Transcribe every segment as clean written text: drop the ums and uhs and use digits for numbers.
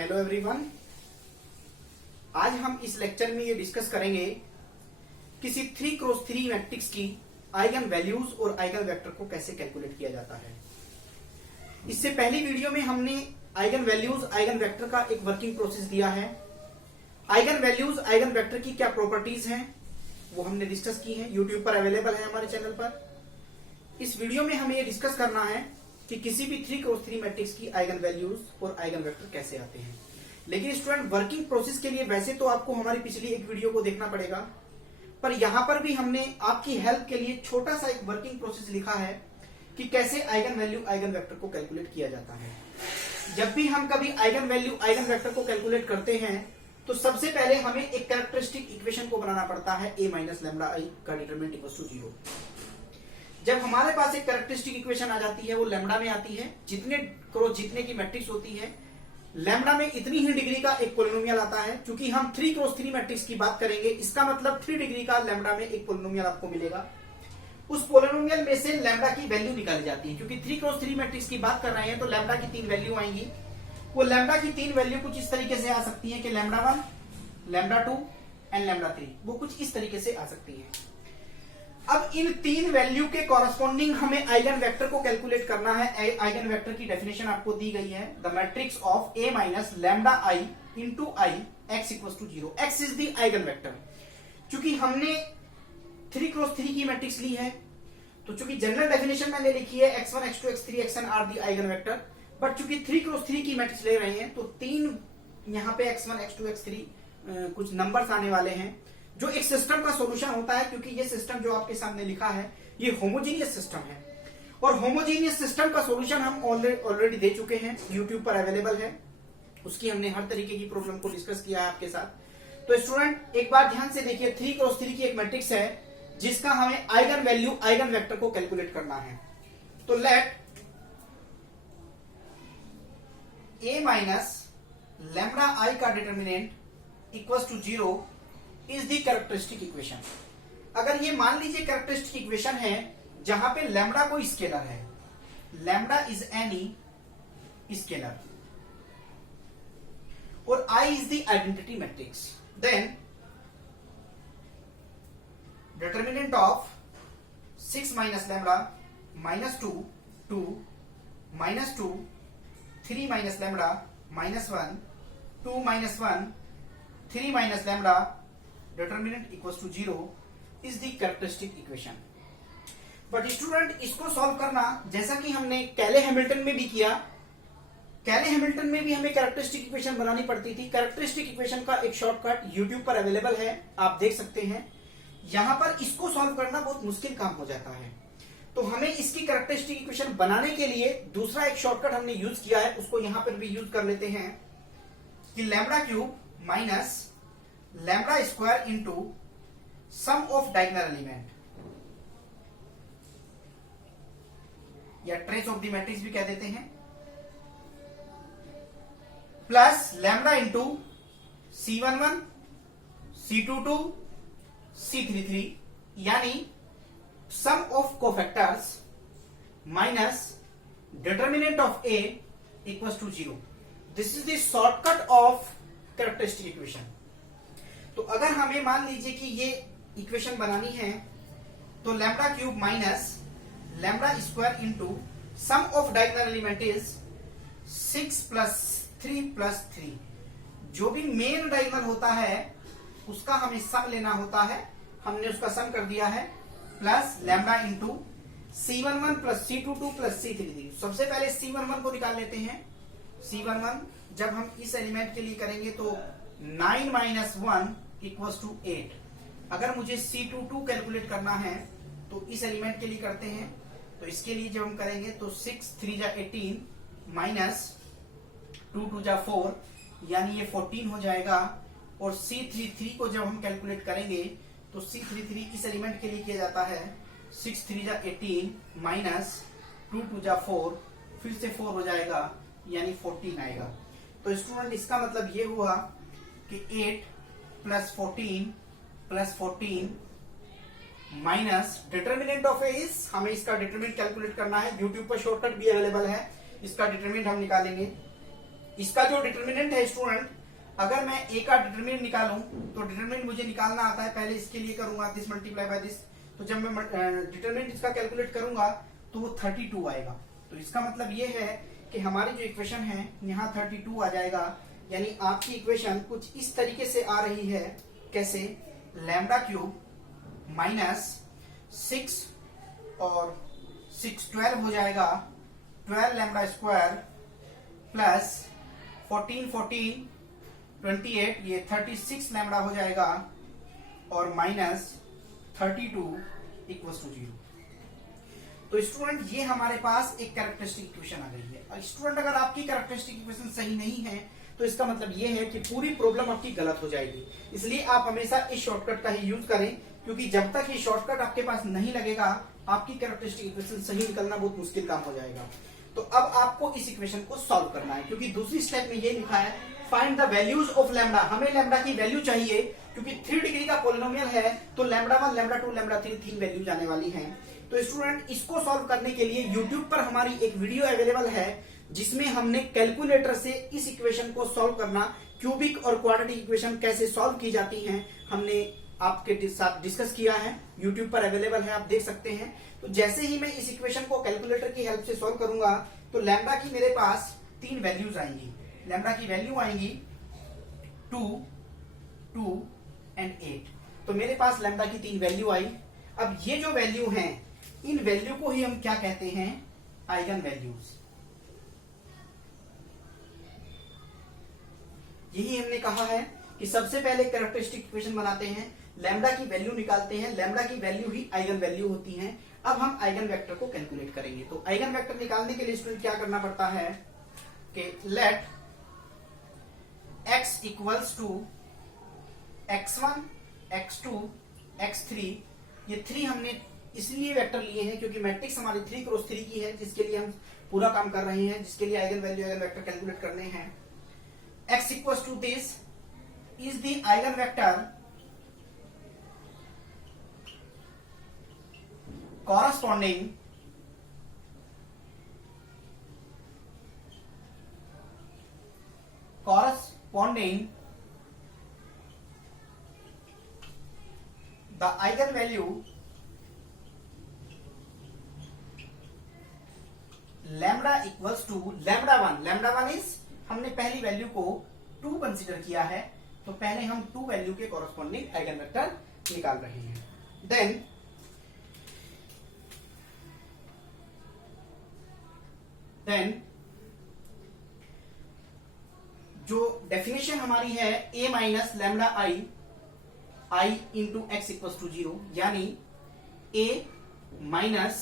Hello everyone. आज हम इस लेक्चर में ये डिस्कस करेंगे किसी 3x3 मैट्रिक्स की आइगन वैल्यूज और आइगन वेक्टर को कैसे कैलकुलेट किया जाता है। इससे पहली वीडियो में हमने आइगन वैल्यूज आइगन वेक्टर का एक वर्किंग प्रोसेस दिया है। आइगन वैल्यूज आइगन वेक्टर की क्या प्रॉपर्टीज हैं वो हमने डिस्कस की है, यूट्यूब पर अवेलेबल है हमारे चैनल पर। इस वीडियो में हमें ये डिस्कस करना है कि किसी भी 3x3 मैट्रिक्स की आइगन वैल्यूज और आइगन वेक्टर कैसे आते हैं। लेकिन स्टूडेंट, वर्किंग प्रोसेस के लिए वैसे तो आपको हमारी पिछली एक वीडियो को देखना पड़ेगा, पर यहां पर भी हमने आपकी हेल्प के लिए छोटा सा एक वर्किंग प्रोसेस लिखा है कि कैसे आइगन वैल्यू आइगन वेक्टर को कैलकुलेट किया जाता है। जब भी हम कभी आइगन वैल्यू आइगन वेक्टर को कैलकुलेट करते हैं तो सबसे पहले हमें एक कैरेक्टरिस्टिक इक्वेशन को बनाना पड़ता है a माइनस लैम्डा आई का डिटरमिनेंट इक्वल्स टू 0। जब हमारे पास एक कैरेक्टरिस्टिक इक्वेशन आ जाती है वो लैम्डा में आती है। जितने क्रॉस जितने की मैट्रिक्स होती है लैम्डा में इतनी ही डिग्री का एक पोलिनोमियल आता है। क्योंकि हम 3x3 मैट्रिक्स की बात करेंगे, इसका मतलब 3 डिग्री का लैम्डा में एक पोलिनोमियल आपको मिलेगा। उस पोलिनोमियल में से लैम्डा की वैल्यू निकाली जाती है। क्योंकि 3x3 मैट्रिक्स की बात कर रहे हैं तो लैम्डा की 3 वैल्यू आएंगी। वो लैम्डा की 3 वैल्यू कुछ इस तरीके से आ सकती है कि लैम्डा 1, लैम्डा 2 एंड लैम्डा 3, वो कुछ इस तरीके से आ सकती है। अब इन 3 वैल्यू के कॉरस्पॉन्डिंग हमें आइगन वेक्टर को कैलकुलेट करना है। आइगन वेक्टर की डेफिनेशन आपको दी गई है, the matrix of a minus lambda I into I X equals to 0। X is the eigen vector. चूंकि हमने 3x3 की मैट्रिक्स ली है तो चूंकि जनरल डेफिनेशन मैंने लिखी है x1 x2 x3 xn are the eigen vector, but चूंकि 3x3 की मैट्रिक्स ले रहे हैं तो 3 यहाँ पे x1 x2 x3 कुछ नंबर्स आने वाले हैं जो एक सिस्टम का सॉल्यूशन होता है। क्योंकि ये सिस्टम जो आपके सामने लिखा है ये होमोजीनियस सिस्टम है और होमोजीनियस सिस्टम का सॉल्यूशन हम ऑलरेडी दे चुके हैं, यूट्यूब पर अवेलेबल है। उसकी हमने हर तरीके की प्रॉब्लम को डिस्कस किया है आपके साथ। तो स्टूडेंट एक बार ध्यान से देखिए, 3x3 की एक मैट्रिक्स है जिसका हमें आइगन वैल्यू आइगन वेक्टर को कैलकुलेट करना है। तो let a minus lambda I का determinant equals to 0 is the characteristic equation. अगर ये मान लीजिए कैरेक्टरिस्टिक इक्वेशन है जहां पे लैम्डा कोई स्केलर है, लैम्डा इज एनी स्केलर और I is the identity matrix, then determinant of 6 minus lambda minus 2 2 minus 2 3 minus lambda minus 1 2 minus 1 3 minus lambda determinant equals to 0 is the characteristic equation. But student, इसको solve करना जैसा कि हमने कैले Hamilton में भी किया, कैले हैमिल्टन में भी हमें कैरेक्टरिस्टिक इक्वेशन बनानी पड़ती थी। कैरेक्टरिस्टिक इक्वेशन का एक शॉर्टकट यूट्यूब पर अवेलेबल है, आप देख सकते हैं। यहां पर इसको सॉल्व करना बहुत मुश्किल काम हो जाता है, तो हमें इसकी कैरेक्टरिस्टिक इक्वेशन बनाने के लिए दूसरा एक शॉर्टकट हमने यूज किया है, उसको यहां पर भी यूज कर लेते हैं कि lambda cube minus lambda square into sum of diagonal element या ट्रेस ऑफ द मैट्रिक्स भी कह देते हैं, plus lambda into C11 C22 C33 यानी sum of cofactors minus determinant of A equals to 0। This is the shortcut of characteristic equation. तो अगर हमें मान लीजिए कि ये इक्वेशन बनानी है तो lambda cube minus lambda square into sum of diagonal element is 6 plus 3 plus 3। जो भी मेन डायगोनल होता है उसका हमें सम लेना होता है, हमने उसका सम कर दिया है, plus lambda into C11 plus C22 plus C33। सबसे पहले C11 को निकाल लेते हैं। C11 जब हम इस एलिमेंट के लिए करेंगे तो 9 माइनस 1 इक्वल्स टू 8। अगर मुझे C22 कैलकुलेट करना है तो इस एलिमेंट के लिए करते हैं, तो इसके लिए जब हम करेंगे तो 6 3 जा 18 माइनस 2 2 जा 4 यानी ये 14 हो जाएगा। और C33 को जब हम कैलकुलेट करेंगे तो C33 इस एलिमेंट के लिए किया जाता है 6 3 जा 18 माइनस 2 2 जा 4, फिर से 4 हो जाएगा यानी 14 आएगा। तो स्टूडेंट इसका मतलब ये हुआ कि 8 plus 14 minus determinant of A is, हमें इसका डिटरमिनेंट कैलकुलेट करना है। यूट्यूब पर शॉर्टकट भी अवेलेबल है, इसका डिटरमिनेंट हम निकालेंगे इसका जो डिटर्मिनेंट है स्टूडेंट, अगर मैं ए का डिटर्मिनेंट निकालूं तो डिटर्मिनेंट मुझे निकालना आता है, पहले इसके लिए करूंगा दिस मल्टीप्लाई बाय दिस, तो जब मैं डिटर्मिनेंट इसका कैलकुलेट करूंगा तो वो 32 आएगा। तो इसका मतलब ये है कि हमारी जो इक्वेशन है यहाँ 32 आ जाएगा, यानी आपकी इक्वेशन कुछ इस तरीके से आ रही है, कैसे, लैम्डा क्यूब माइनस 6 और 6 12 हो जाएगा, 12 लैम्डा स्क्वायर प्लस 14 14 28, ये 36 लैम्डा हो जाएगा, और माइनस 32 इक्वल्स टू 0। तो स्टूडेंट ये हमारे पास एक कैरेक्टरिस्टिक इक्वेशन आ गई है। और स्टूडेंट अगर आपकी कैरेक्टरिस्टिक इक्वेशन सही नहीं है तो इसका मतलब ये है कि पूरी प्रॉब्लम आपकी गलत हो जाएगी। इसलिए आप हमेशा इस शॉर्टकट का ही यूज करें, क्योंकि जब तक ये शॉर्टकट आपके पास नहीं लगेगा आपकी कैरेक्टरिस्टिक इक्वेशन सही निकलना बहुत मुश्किल काम हो जाएगा। तो अब आपको इस इक्वेशन को सॉल्व करना है, क्योंकि दूसरी स्टेप में ये लिखा है find the values of lambda. हमें लैम्डा की वैल्यू चाहिए, क्योंकि 3 डिग्री का पॉलिनोमियल है, तो लैम्डा 1 लैम्डा 2 लैम्डा 3 3 वैल्यू जाने वाली हैं। तो स्टूडेंट इसको सॉल्व करने के लिए यूट्यूब पर हमारी एक वीडियो अवेलेबल है, जिसमें हमने कैलकुलेटर से इस इक्वेशन को सॉल्व करना, क्यूबिक और क्वाड्रेटिक इक्वेशन कैसे सॉल्व की जाती हैं, हमने आपके साथ डिस्कस किया है। यूट्यूब पर अवेलेबल है, आप देख सकते हैं। तो जैसे ही मैं इस इक्वेशन को कैलकुलेटर की हेल्प से सॉल्व करूंगा तो लैम्डा की मेरे पास 3 वैल्यूज आएंगी। लैम्डा की वैल्यू आएंगी 2, 2 एंड 8। तो मेरे पास लैम्डा की 3 वैल्यू आई। अब ये जो वैल्यू हैं, इन वैल्यू को ही हम क्या कहते हैं, आइगन वैल्यूज। यही हमने कहा है कि सबसे पहले कैरेक्टरिस्टिक इक्वेशन बनाते हैं, लैम्डा की वैल्यू निकालते हैं, लैम्डा की वैल्यू ही आइगन वैल्यू होती हैं। अब हम आइगन वेक्टर को कैलकुलेट करेंगे। तो आइगन वेक्टर निकालने के लिए स्टूडेंट क्या करना पड़ता है कि late x equals to x1 x2 x3। ये 3 हमने इसलिए वेक्टर लिए हैं क्योंकि मैट्रिक्स हमारी 3 क्रॉस 3 की है, जिसके लिए हम पूरा काम कर रहे हैं, जिसके लिए eigen value eigen vector calculate करने हैं। x equals to this is the eigenvector corresponding the eigenvalue lambda equals to lambda 1। lambda 1 is, हमने पहली वैल्यू को 2 कंसीडर किया है, तो पहले हम 2 वैल्यू के कॉरस्पॉन्डिंग आइगन वेक्टर निकाल रहे हैं। देन जो डेफिनेशन हमारी है a minus lambda I into X equal to 0, यानी a माइनस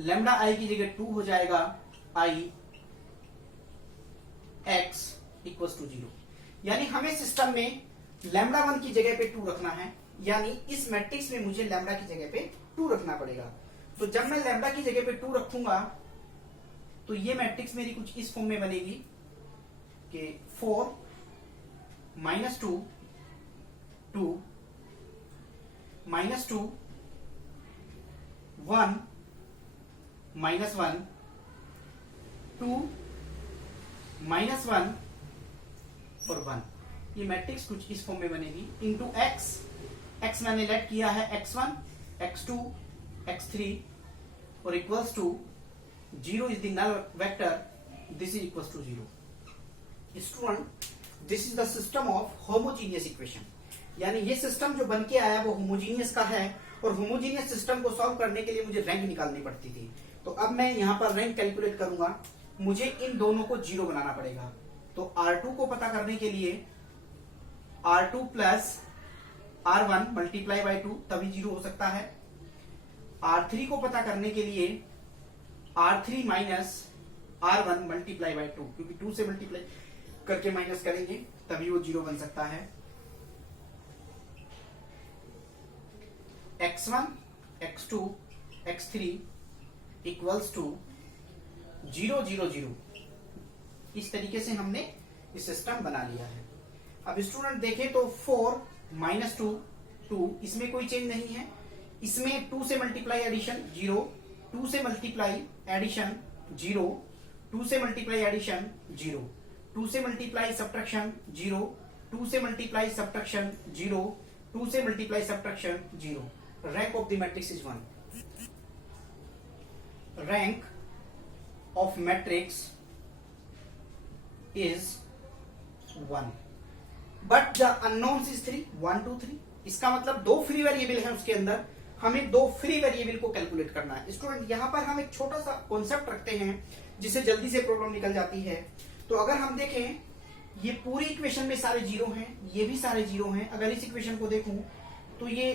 लैम्डा आई की जगह 2 हो जाएगा आई x इक्वल टू 0। यानी हमें सिस्टम में लैम्डा 1 की जगह पे 2 रखना है, यानी इस मैट्रिक्स में मुझे लैम्डा की जगह पे 2 रखना पड़ेगा। तो जब मैं लैम्डा की जगह पे 2 रखूंगा तो ये मैट्रिक्स मेरी कुछ इस फॉर्म में बनेगी कि 4 माइनस 2 2 माइनस 2 1 माइनस 1 2 माइनस 1 और 1। ये मैट्रिक्स कुछ इस फॉर्म में बनेगी, इंटू एक्स मैंने लेट किया है x1 x2 x3 और equals to 0 is the null vector, this is equals to 0। Student this is the system of homogeneous equation, यानी ये सिस्टम जो बन के आया वो होमोजीनियस का है, और होमोजीनियस सिस्टम को सॉल्व करने के लिए मुझे रैंक निकालनी पड़ती थी। तो अब मैं यहां पर रैंक कैलकुलेट करूंगा, मुझे इन दोनों को 0 बनाना पड़ेगा। तो R2 को पता करने के लिए R2 plus R1 multiply by 2, तभी 0 हो सकता है। R3 को पता करने के लिए R3 minus R1 multiply by 2, क्योंकि 2 से मल्टीप्लाई करके माइनस करेंगे तभी वो 0 बन सकता है। x1 x2 x3 equals to 0 0 0। इस तरीके से हमने इस सिस्टम बना लिया है। अब स्टूडेंट देखें तो 4 माइनस 2 2, इसमें कोई चेंज नहीं है। इसमें 2 से मल्टीप्लाई एडिशन 0, 2 से मल्टीप्लाई एडिशन 0, 2 से मल्टीप्लाई एडिशन 0, 2 से मल्टीप्लाई सब्ट्रैक्शन 0, 2 से मल्टीप्लाई सब्ट्रैक्शन 0, 2 से multiply subtraction 0. Rank of the matrix is 1. Rank of matrix is 1. But the unknowns is 3, 1 2 3. इसका मतलब दो फ्री वेरिएबल है उसके अंदर, हमें दो फ्री वेरिएबल को कैलकुलेट करना है. स्टूडेंट यहां पर हम एक छोटा सा कॉन्सेप्ट रखते हैं जिससे जल्दी से प्रॉब्लम निकल जाती है. तो अगर हम देखें ये पूरी इक्वेशन में सारे जीरो हैं, ये भी सारे जीरो हैं. अगर इस इक्वेशन को देखूं तो ये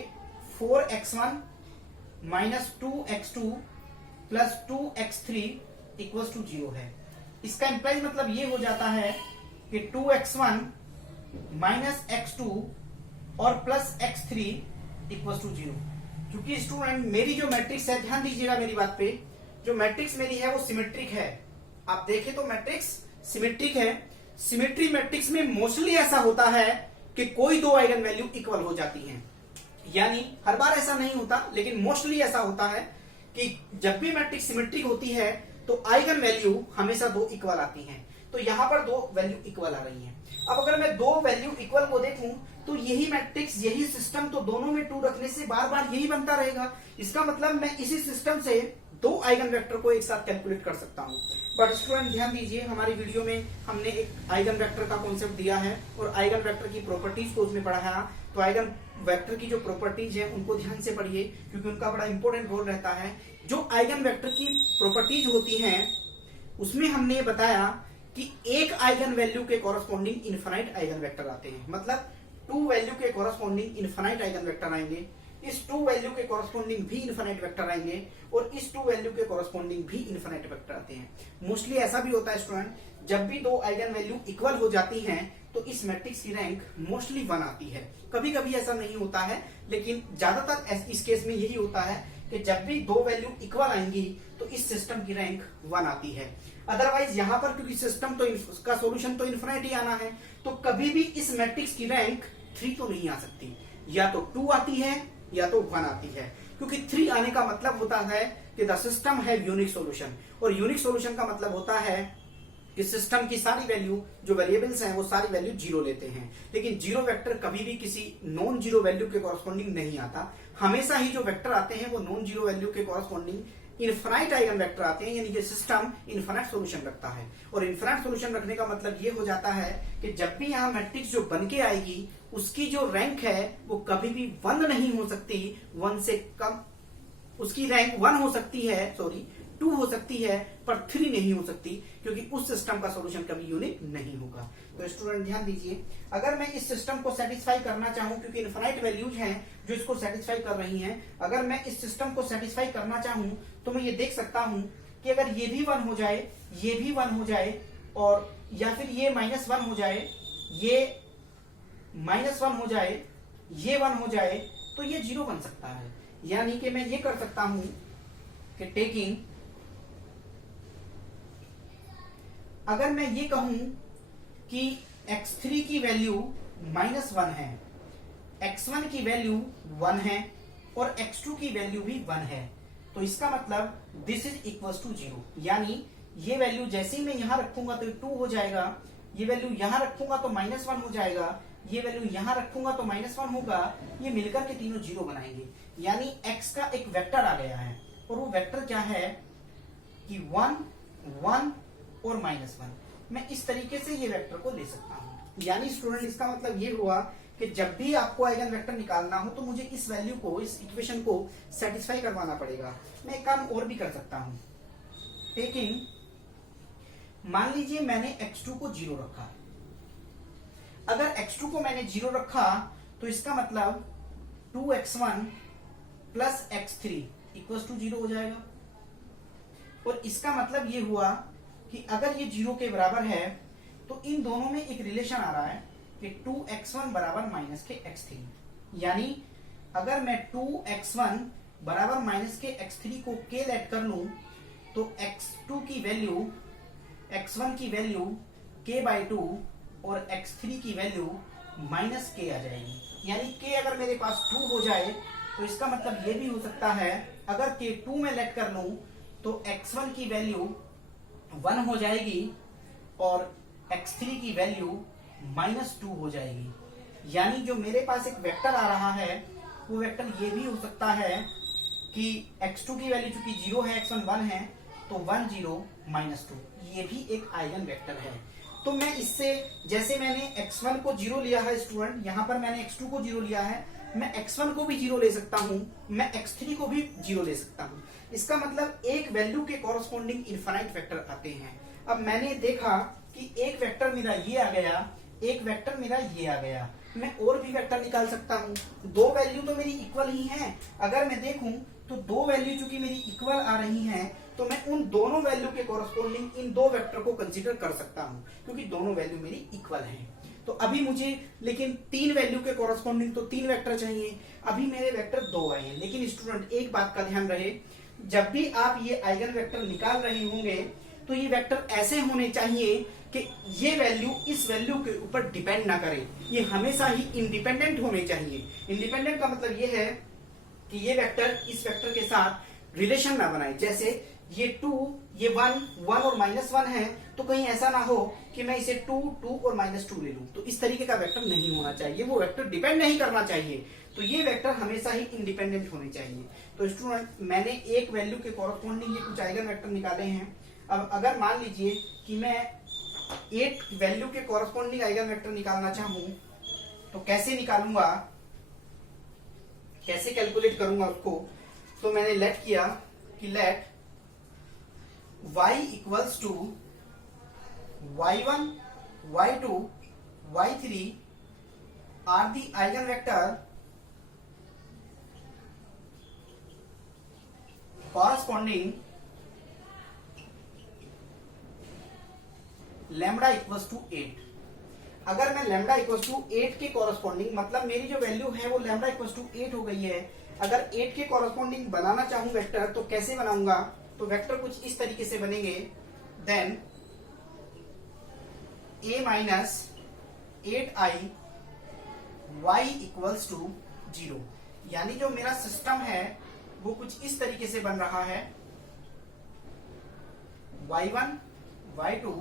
4x1 minus 2x2 plus 2x3 equals to 0 है. इसका इंप्लाइज मतलब ये हो जाता है कि 2x1 माइनस x2 और प्लस x3 इक्वल्स टू 0. क्योंकि स्टूडेंट मेरी जो मैट्रिक्स है, ध्यान दीजिएगा मेरी बात पे, जो मैट्रिक्स मेरी है वो सिमेट्रिक है. आप देखें तो मैट्रिक्स सिमेट्रिक है. सिमेट्री मैट्रिक्स में मोस्टली ऐसा होता है कि कोई दो आइगन वैल्यू इक्वल हो जाती हैं. यानी हर बार ऐसा नहीं होता, लेकिन मोस्टली ऐसा होता है कि जब भी मैट्रिक्स सिमेट्रिक होती है तो आइगन वैल्यू हमेशा दो इक्वल आती हैं. तो यहां पर दो वैल्यू इक्वल आ रही हैं. अब अगर मैं दो वैल्यू इक्वल को देखूं तो यही मैट्रिक्स, यही सिस्टम, तो दोनों में 2 रखने से बार बार यही बनता रहेगा. इसका मतलब मैं इसी सिस्टम से दो आइगन वेक्टर को एक साथ कैलकुलेट कर सकता हूं. बट स्टूडेंट ध्यान दीजिए, हमारी वीडियो में हमने एक आइगन वेक्टर का कॉन्सेप्ट दिया है और आइगन वेक्टर की प्रॉपर्टीज को उसमें पढ़ाया. तो आइगन वेक्टर की जो प्रॉपर्टीज है उनको ध्यान से पढ़िए, क्योंकि उनका बड़ा इंपॉर्टेंट रोल रहता है. जो आइगन वेक्टर की प्रॉपर्टीज होती हैं उसमें हमने ये बताया कि एक आइगन वैल्यू के कॉरस्पॉन्डिंग इनफाइनाइट आइगन वेक्टर आते हैं. मतलब 2 वैल्यू के कॉरस्पॉन्डिंग इनफाइनाइट आइगन वेक्टर आएंगे, इस 2 वैल्यू के कॉरस्पॉन्डिंग भी इनफाइनाइट वेक्टर आएंगे और इस 2 वैल्यू के कॉरस्पॉन्डिंग भी इनफाइनाइट वेक्टर आते हैं. मोस्टली ऐसा भी होता है स्टूडेंट, जब भी दो आइगन वैल्यू इक्वल हो जाती हैं तो इस मैट्रिक्स की रैंक मोस्टली 1 आती है. कभी कभी ऐसा नहीं होता है, लेकिन ज्यादातर इस केस में यही होता है कि जब भी दो वैल्यू इक्वल आएंगी तो इस सिस्टम की रैंक 1 आती है. अदरवाइज यहां पर क्योंकि सिस्टम तो उसका सॉल्यूशन तो इनफिनिट ही आना है, तो कभी भी इस मैट्रिक्स की रैंक 3 तो नहीं आ सकती. या तो 2 आती है या तो 1 आती है, क्योंकि 3 आने का मतलब होता है कि द सिस्टम है यूनिक सॉल्यूशन. और यूनिक सॉल्यूशन का मतलब होता है कि सिस्टम की सारी वैल्यू, जो वेरिएबल्स हैं वो सारी वैल्यू 0 लेते हैं. लेकिन 0 वेक्टर कभी भी किसी नॉन जीरो वैल्यू के कॉरस्पॉन्डिंग नहीं आता. हमेशा ही जो वेक्टर आते हैं वो नॉन जीरो वैल्यू के कॉरस्पॉन्डिंग इनफाइनाइट आइगन वेक्टर आते हैं. यानी कि सिस्टम इनफाइनाइट सॉल्यूशन रखता है. और इनफाइनाइट सॉल्यूशन रखने का मतलब ये हो जाता है कि जब भी यहाँ मैट्रिक्स जो बन के आएगी उसकी जो रैंक है वो कभी भी 1 नहीं हो सकती. 1 से कम उसकी रैंक 1 हो सकती है, 2 हो सकती है, पर 3 नहीं हो सकती, क्योंकि उस सिस्टम का सॉल्यूशन कभी यूनिक नहीं होगा. तो स्टूडेंट ध्यान दीजिए, अगर मैं इस सिस्टम को सेटिस्फाई करना चाहूं, क्योंकि इनफाइनाइट वैल्यूज हैं जो इसको सेटिस्फाई कर रही हैं, अगर मैं इस सिस्टम को सेटिस्फाई करना चाहूं तो मैं ये देख सकता हूं कि अगर ये भी 1 हो जाए, ये भी 1 हो जाए, और या फिर ये -1 हो जाए, ये -1 हो जाए, ये 1 हो जाए, तो ये 0 बन सकता है. यानी कि मैं ये कर सकता हूं कि टेकिंग, अगर मैं ये कहूं कि x3 की वैल्यू -1 है, x1 की वैल्यू 1 है और x2 की वैल्यू भी 1 है, तो इसका मतलब दिस इज इक्वल्स टू 0. यानी ये वैल्यू जैसे ही मैं यहां रखूंगा तो 2 हो जाएगा, ये वैल्यू यहां रखूंगा तो -1 हो जाएगा, ये वैल्यू यहां रखूंगा तो -1 होगा, ये मिलकर के तीनों 0 बनाएंगे. यानी x का एक वेक्टर आ गया है, और वो वेक्टर क्या है कि 1 1 और -1. मैं इस तरीके से ये वेक्टर को ले सकता हूं. यानी स्टूडेंट इसका मतलब ये हुआ कि जब भी आपको आइगन वेक्टर निकालना हो तो मुझे इस वैल्यू को, इस इक्वेशन को सेटिस्फाई करवाना पड़ेगा. मैं एक काम और भी कर सकता हूं. टेकिंग, मान लीजिए मैंने x2 को 0 रखा. अगर x2 को मैंने 0 रखा तो इसका मतलब 2x1 plus x3 equals to 0 हो जाएगा. और इसका मतलब ये हुआ कि अगर ये 0 के बराबर है तो इन दोनों में एक रिलेशन आ रहा है कि 2x1 बराबर माइनस के x3. यानी अगर मैं 2x1 बराबर माइनस के x3 को k लेट कर लूं तो x2 की वैल्यू, x1 की वैल्यू k/2 और x3 की वैल्यू -k आ जाएगी. यानी k अगर मेरे पास 2 हो जाए तो इसका मतलब ये भी हो सकता है, अगर k 2 में लेट कर लूं तो x1 की वैल्यू 1 हो जाएगी और x3 की वैल्यू -2 हो जाएगी। यानी जो मेरे पास एक वेक्टर आ रहा है वो वेक्टर ये भी हो सकता है कि x2 की वैल्यू चूंकि 0 है, x1 1 है, तो 1 0 -2 ये भी एक आइगन वेक्टर है। तो मैं इससे, जैसे मैंने x1 को 0 लिया है स्टूडेंट, यहां पर मैंने x2 को 0 लिया है, मैं x1 को भी 0 ले सकता हूं, मैं x3 को भी 0 ले सकता हूं। इसका मतलब एक वैल्यू के कॉरस्पॉन्डिंग इनफाइनाइट वेक्टर आते हैं। अब मैंने देखा कि एक वेक्टर मेरा ये आ गया, एक वेक्टर मेरा ये आ गया, मैं और भी वेक्टर निकाल सकता हूं। दो वैल्यू तो मेरी इक्वल ही हैं। अगर मैं देखूं तो दो वैल्यू चूंकि मेरी इक्वल आ रही हैं, तो मैं उन दोनों वैल्यू के कॉरस्पॉन्डिंग इन दो वेक्टर को कंसीडर कर सकता हूं, क्योंकि दोनों वैल्यू मेरी इक्वल हैं। तो अभी मुझे लेकिन तीन वैल्यू के कॉरस्पॉन्डिंग तो तीन वेक्टर चाहिए। अभी मेरे वेक्टर दो आए हैं, लेकिन स्टूडेंट एक बात का ध्यान रहे, जब भी आप ये आइगन वेक्टर निकाल रहे होंगे तो ये वेक्टर ऐसे होने चाहिए कि ये वैल्यू इस वैल्यू के ऊपर डिपेंड ना करे, ये हमेशा ही इंडिपेंडेंट होने चाहिए। इंडिपेंडेंट का मतलब ये है कि ये वेक्टर इस वेक्टर के साथ रिलेशन ना बनाए। जैसे ये 2, ये 1 और -1 है, तो कहीं ऐसा ना हो कि मैं इसे 2 और -2 ले लूं। तो इस तरीके का वेक्टर नहीं होना चाहिए, वो वेक्टर डिपेंड नहीं करना चाहिए। तो ये वेक्टर हमेशा ही इंडिपेंडेंट होने चाहिए। तो स्टूडेंट, मैंने एक वैल्यू के कॉरस्पॉन्डिंग ये कुछ आइगन वेक्टर निकाले हैं। अब अगर मान लीजिए कि मैं एक वैल्यू के कॉरस्पॉन्डिंग आइगन वेक्टर निकालना चाहूं, तो कैसे निकालूंगा, कैसे कैलकुलेट करूंगा उसको। तो मैंने लेट किया कि let y equals to y1, y2, y3 are the eigen vector corresponding lambda equals to 8। अगर मैं लैम्बडा इक्वल्स टू 8 के कॉरस्पॉन्डिंग, मतलब मेरी जो वैल्यू है वो लैम्बडा इक्वल्स टू 8 हो गई है, अगर 8 के कॉरस्पॉन्डिंग बनाना चाहूं वेक्टर, तो कैसे बनाऊंगा। तो वेक्टर कुछ इस तरीके से बनेंगे, then a minus 8i y equals to 0। यानी जो मेरा सिस्टम है वो कुछ इस तरीके से बन रहा है, y1, y2,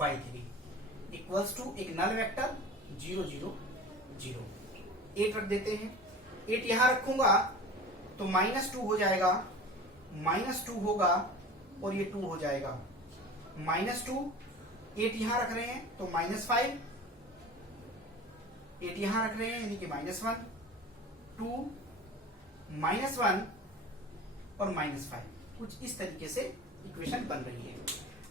y3 equals to एक नल वेक्टर 0 0 0। 8 रख देते हैं, 8 यहां रखूंगा तो -2 हो जाएगा, -2 होगा और ये 2 हो जाएगा, -2, 8 यहां रख रहे हैं तो -5, 8 यहां रख रहे हैं यानी कि -1, 2, -1 और -5, कुछ इस तरीके से इक्वेशन बन रही है।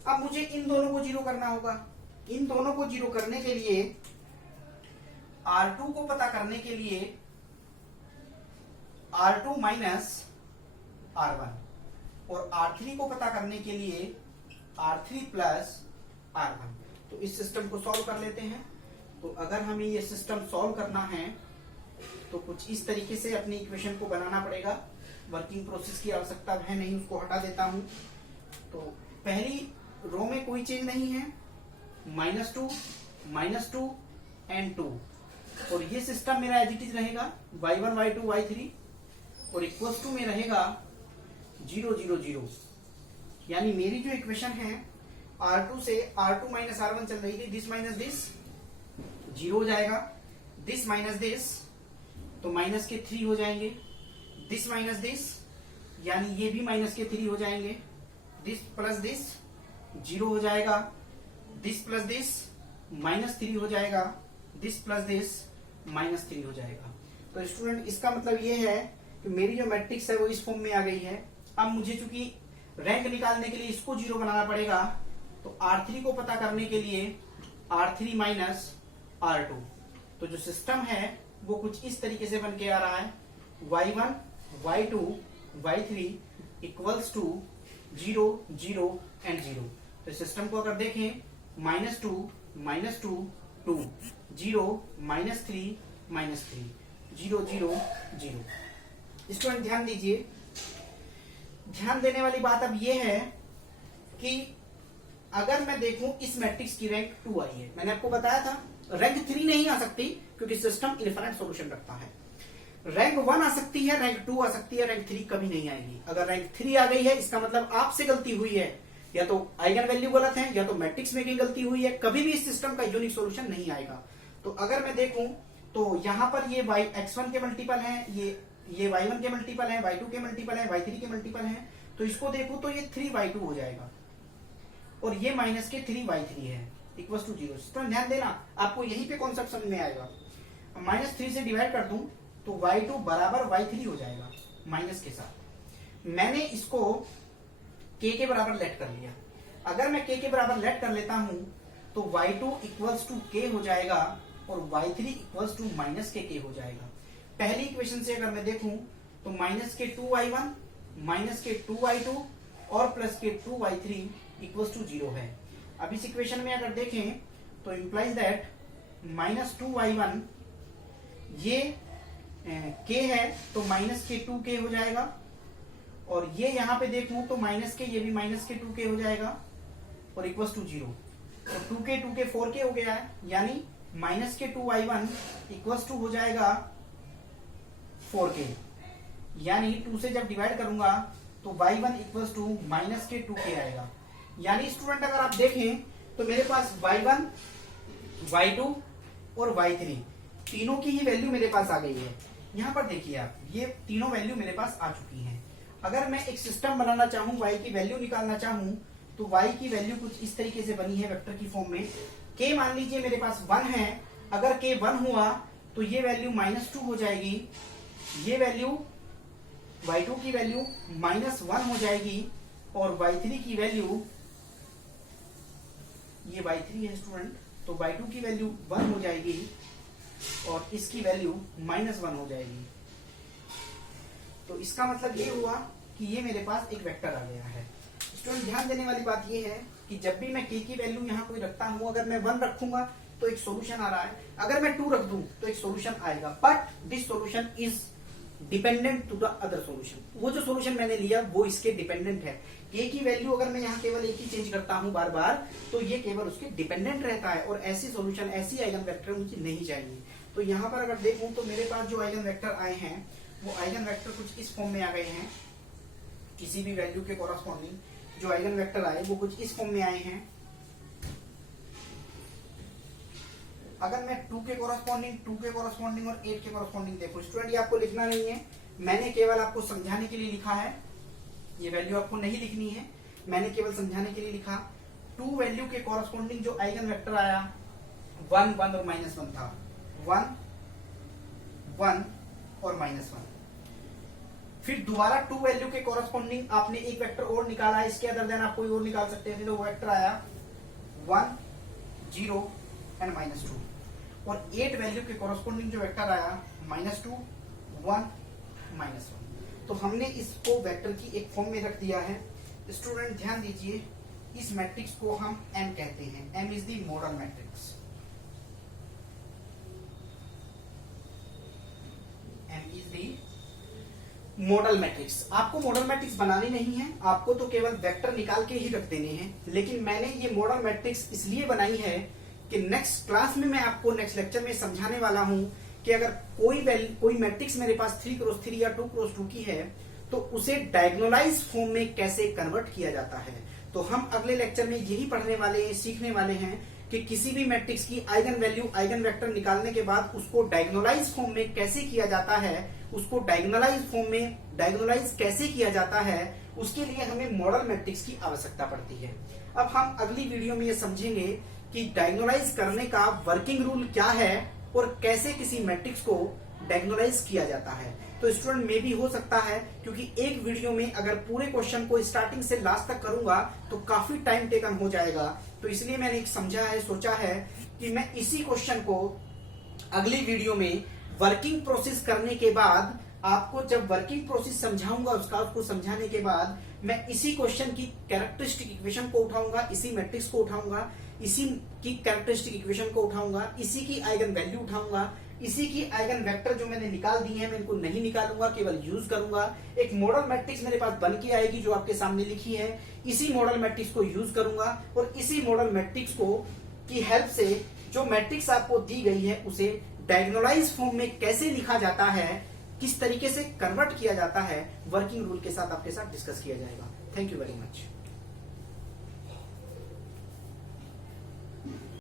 अब मुझे इन दोनों को 0 करना होगा। इन दोनों को 0 करने के लिए, R2 को पता करने के लिए R2 माइनस R1 और R3 को पता करने के लिए R3 प्लस R1। तो इस सिस्टम को सॉल्व कर लेते हैं। तो अगर हमें ये सिस्टम सॉल्व करना है तो कुछ इस तरीके से अपनी इक्वेशन को बनाना पड़ेगा। वर्किंग प्रोसेस की आवश्यकता है नहीं, उसको हटा देता हूं। तो पहली रो में कोई चेंज नहीं है, -2 एंड 2, और ये सिस्टम मेरा एज इट इज रहेगा y1, y2, y3 और इक्वल्स टू में रहेगा 0 0 0। यानी मेरी जो इक्वेशन है R2 से R2 माइनस R1 चल रही थी, दिस माइनस दिस 0 हो जाएगा, दिस माइनस दिस तो माइनस के 3 हो जाएंगे, दिस माइनस दिस यानी ये भी माइनस के 3 हो जाएंगे, दिस प्लस दिस 0 हो जाएगा, दिस प्लस दिस -3 हो जाएगा, दिस प्लस दिस -3 हो जाएगा। तो स्टूडेंट, इसका मतलब ये है कि मेरी जो मैट्रिक्स है वो इस फॉर्म में आ गई है। अब मुझे चूंकि रैंक निकालने के लिए इसको 0 बनाना पड़ेगा, तो R3 को पता करने के लिए R3 माइनस R2। तो जो सिस्टम है वो कुछ इस तरीके से बन के आ रहा है, y1, y2, y3 equals to 0 0 and 0। तो सिस्टम को अगर देखें, -2 -2 2 0 -3 -3 0 0 0। स्टूडेंट ध्यान दीजिए, ध्यान देने वाली बात अब ये है कि अगर मैं देखूं इस मैट्रिक्स की रैंक 2 आई है, मैंने आपको बताया था रैंक 3 नहीं आ सकती क्योंकि सिस्टम इनफाइनाइट सॉल्यूशन रखता है। रैंक 1 आ सकती है, रैंक 2 आ सकती है, रैंक 3 कभी नहीं आएगी। अगर रैंक 3 आ गई है इसका मतलब आपसे गलती हुई है, या तो आइगन वैल्यू गलत है या तो मैट्रिक्स में कहीं गलती हुई है, कभी भी इस सिस्टम का यूनिक सॉल्यूशन नहीं आएगा। तो अगर मैं देखूं तो यहां पर ये x1 के मल्टीपल हैं, ये y1 के मल्टीपल हैं, y2 के मल्टीपल हैं, y3 के मल्टीपल हैं, तो इसको देखूं तो ये 3y2 हो जाएगा और ये माइनस के 3y3 है इक्वल टू 0। तो ध्यान देना, आपको यहीं पे कॉन्सेप्ट समझ में आएगा। -3 से डिवाइड कर दूं तो y2 बराबर y3 हो जाएगा माइनस के साथ। मैंने इसको k के बराबर लेट कर लिया। अगर मैं k के बराबर लेट कर लेता हूं तो y2 इक्वल्स टू k हो जाएगा और y3 इक्वल्स टू माइनस के k हो जाएगा। पहली इक्वेशन से अगर मैं देखूं तो माइनस के 2y1 माइनस के 2y2 और प्लस के 2y3 इक्वल्स टू 0 है। अब इस इक्वेशन में अगर देखें तो इंप्लाइज दैट -2y1 ये k है तो माइनस के 2k हो जाएगा और ये यहां पे देखूं तो माइनस के ये भी माइनस के 2k हो जाएगा और इक्वल्स टू 0। तो 2k 2k 4k हो गया है, यानी माइनस के 2y1 इक्वल्स टू हो जाएगा 4k, यानी 2 से जब डिवाइड करूंगा तो y1 इक्वल्स टू माइनस के 2k आएगा। यानी स्टूडेंट अगर आप देखें तो मेरे पास y1 y2 और y3 तीनों की ही वैल्यू मेरे पास आ गई है। यहां पर देखिए आप, ये तीनों वैल्यू मेरे पास आ चुकी हैं। अगर मैं एक सिस्टम बनाना चाहूं, y की वैल्यू निकालना चाहूं तो y की वैल्यू कुछ इस तरीके से बनी है वेक्टर की फॉर्म में। k मान लीजिए मेरे पास 1 है, अगर k 1 हुआ तो ये वैल्यू -2 हो जाएगी, ये वैल्यू y2 की वैल्यू -1 हो जाएगी और y3 की वैल्यू, ये y3 है स्टूडेंट, तो y2 की वैल्यू 1 हो जाएगी और इसकी वैल्यू -1 हो जाएगी। तो इसका मतलब ये हुआ कि ये मेरे पास एक वेक्टर आ गया है। स्टूडेंट ध्यान देने वाली बात ये है कि जब भी मैं k की वैल्यू यहाँ कोई रखता हूं, अगर मैं 1 रखूंगा तो एक सॉल्यूशन आ रहा है, अगर मैं 2 रख दूं तो एक सॉल्यूशन आएगा, but this solution is dependent to the other solution. वो जो सॉल्यूशन मैंने लिया वो इसके डिपेंडेंट है। k की वैल्यू अगर मैं यहाँ केवल एक ही चेंज करता हूं बार बार तो ये केवल उसके डिपेंडेंट रहता है और ऐसी सॉल्यूशन, ऐसी आइगन वेक्टर मुझे नहीं चाहिए। तो यहाँ पर अगर देखूं तो मेरे पास जो आइगन वेक्टर आए हैं वो आइगन वेक्टर कुछ इस फॉर्म में आ गए हैं। किसी भी वैल्यू के कॉरस्पॉन्डिंग जो आइगन वेक्टर आए वो कुछ इस फॉर्म में आए हैं। अगर मैं 2 के कॉरस्पॉन्डिंग और 8 के कॉरस्पॉन्डिंग देखूं, स्टूडेंट ये आपको लिखना नहीं है, मैंने केवल आपको समझाने के लिए लिखा है। ये वैल्यू आपको नहीं लिखनी है, मैंने केवल समझाने के लिए लिखा। 2 वैल्यू के कॉरस्पॉन्डिंग जो आइगन वेक्टर आया 1 1 और -1 था, 1 1 और -1। फिर दोबारा 2 वैल्यू के कॉरस्पॉन्डिंग आपने एक वेक्टर और निकाला, इसके अदर देन आप कोई और निकाल सकते हैं। वो वेक्टर आया 1 0 एंड -2 और 8 वैल्यू के कॉरस्पॉन्डिंग जो वेक्टर आया -2 1 -1। तो हमने इसको वेक्टर की एक फॉर्म में रख दिया है। स्टूडेंट ध्यान दीजिए, इस मैट्रिक्स को हम M कहते हैं। M is the model matrix. M is the model matrix. आपको मॉडल मैट्रिक्स बनानी नहीं है, आपको तो केवल वेक्टर निकाल के ही रख देने हैं। लेकिन मैंने ये मॉडल मैट्रिक्स इसलिए बनाई है कि नेक्स्ट क्लास में मैं आपको नेक्स्ट लेक्चर में समझाने वाला हूं कि अगर कोई मैट्रिक्स मेरे पास 3x3 या 2x2 की है तो उसे डायगोनलाइज फॉर्म में कैसे कन्वर्ट किया जाता है। तो हम अगले लेक्चर में यही पढ़ने वाले हैं, सीखने वाले हैं कि किसी भी मैट्रिक्स की आइगन वैल्यू, आइगन वेक्टर निकालने के बाद उसको डायगोनलाइज फॉर्म में कैसे किया जाता है, उसको डायगोनलाइज फॉर्म में डायगोनलाइज कैसे किया जाता है, उसके लिए हमें मॉडल मैट्रिक्स की आवश्यकता पड़ती है। अब हम अगली वीडियो में ये समझेंगे कि डायगोनलाइज करने का वर्किंग रूल क्या है और कैसे किसी मैट्रिक्स को डायगोनलाइज किया जाता है। तो स्टूडेंट में भी हो सकता है, क्योंकि एक वीडियो में अगर पूरे क्वेश्चन को स्टार्टिंग से लास्ट तक करूंगा तो काफी टाइम टेकन हो जाएगा। तो इसलिए मैंने सोचा है कि मैं इसी क्वेश्चन को अगली वीडियो में वर्किंग प्रोसेस करने के बाद, आपको जब वर्किंग प्रोसेस समझाऊंगा उसको समझाने के बाद मैं इसी क्वेश्चन की कैरेक्टरिस्टिक इक्वेशन को उठाऊंगा, इसी मैट्रिक्स को उठाऊंगा, इसी की कैरेक्टरिस्टिक इक्वेशन को उठाऊंगा, इसी की आइगन वैल्यू उठाऊंगा, इसी की आइगन वेक्टर जो मैंने निकाल दी है मैं इनको नहीं निकालूंगा, केवल यूज करूंगा। एक मॉडल मैट्रिक्स मेरे पास बन के आएगी जो आपके सामने लिखी है, इसी मॉडल मैट्रिक्स को यूज करूंगा और इसी मॉडल मैट्रिक्स को की हेल्प से जो मैट्रिक्स आपको दी गई है उसे डायगोनलाइज फॉर्म में कैसे लिखा जाता है, किस तरीके से कन्वर्ट किया जाता है, वर्किंग रूल के साथ आपके साथ डिस्कस किया जाएगा। Thank you very much.